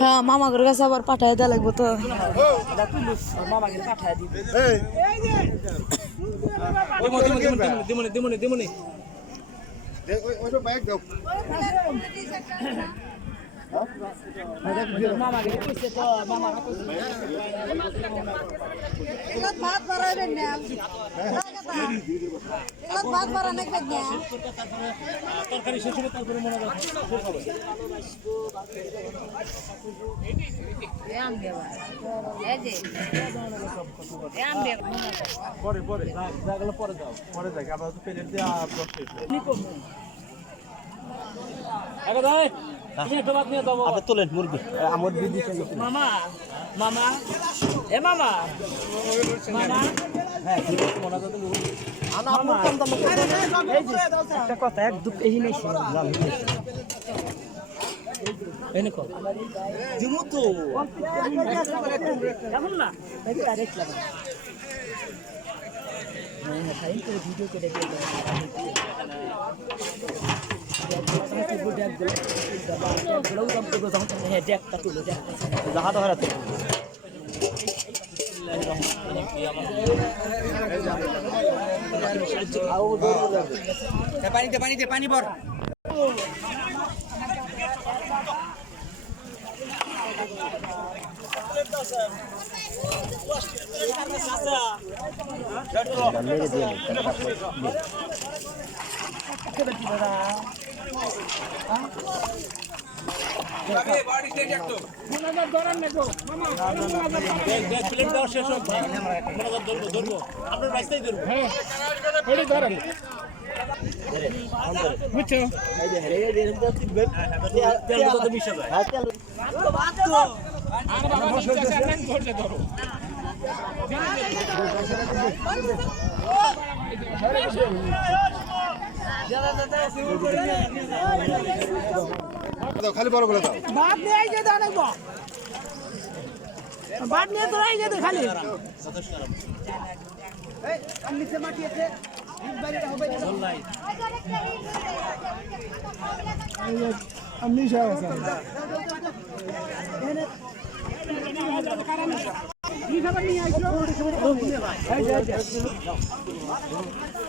হ্যাঁ মামার কাছে আবার পাঠায় দেওয়া লাগবো তো মামাকে পাঠায় দিবি দিমনি মামাকে কইছে তো মামারা কইছে এগুলো ভাত বাড়াবেন না এগুলো ভাত বাড়ানো না তরকারি শেষ হলে তারপরে মনে রাখো পরে পরে যাগুলো পরে যাও পরে যাই আবার তো প্লেট দিয়ে আগে দাই একটু বাদ নিয়ে যাবো আপনি তোলেন মুরগি আমার দিদি মামা মামা এ মামা মামা হ্যাঁ মনে করতে একটা কথা এক দুধ এই নেই এনে কর দিমু তো কেমন না দেখলাম ভিডিও করে পানি পানি ভর খালি বড় বলে দাও ভাত নিয়ে আইছে দাও নাকবো ভাত নিয়ে তো আইছে তো খালি এই আমি নিচে মাটি আছে বাড়িটা হবে না জল্লাই আমি যাই আছে কি খাবার নিয়ে আইছো এই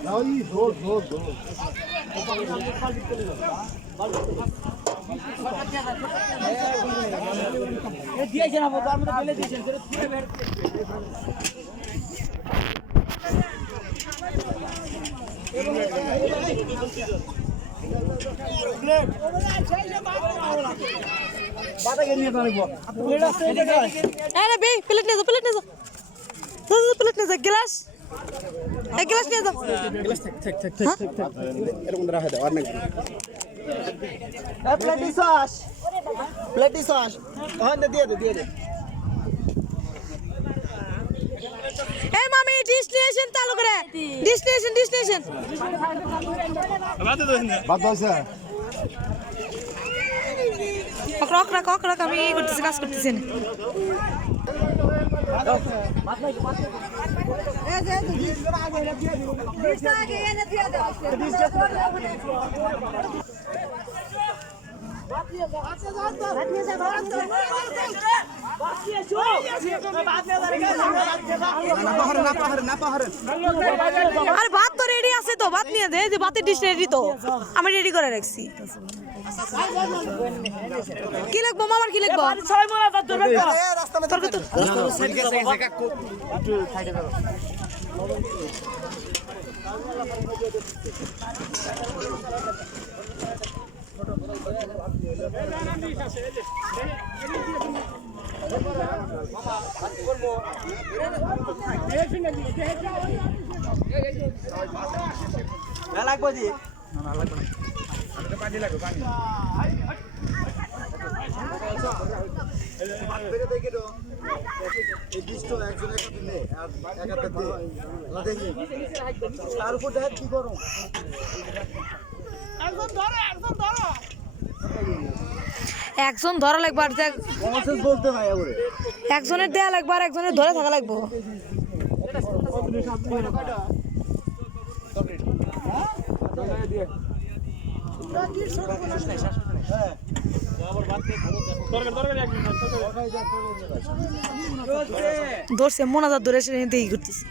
যা ওই জোর জোর জোর দিয়েছেন তার মধ্যে ফেলে দিয়েছেন প্লেট নিয়ে যাও প্লেট নিয়ে যাও প্লেট নিয়ে যাও গ্লাস এক গ্লাস নিয়ে যাও এরকম রাখা দাও আর নাকি প্লেটি সস ওখানে দিয়ে দে এই মামি ডেস্টিনেশন চালু করে ডেস্টিনেশন বাদ দাওছে ককরা আমি করতেছি কাজ করতেছি না এই যে দিশটা আগে এনে দিয়ে দাও আরে ভাত তো রেডি আছে তো ভাত নিয়ে দে যে ভাতের ডিশ রেডি তো আমি রেডি করে রাখছি কি লাগবো মামার কি লাগবো লাগবো জি পানি লাগবে পানি তার উপর দেখ কি করো একজন ধরা লাগবে আর বলতে ভাই একজনের দেয়া লাগবে আর একজনের ধরে থাকা লাগবো ধরছে মোনাজাত ধরে এসে দেখি করতেছি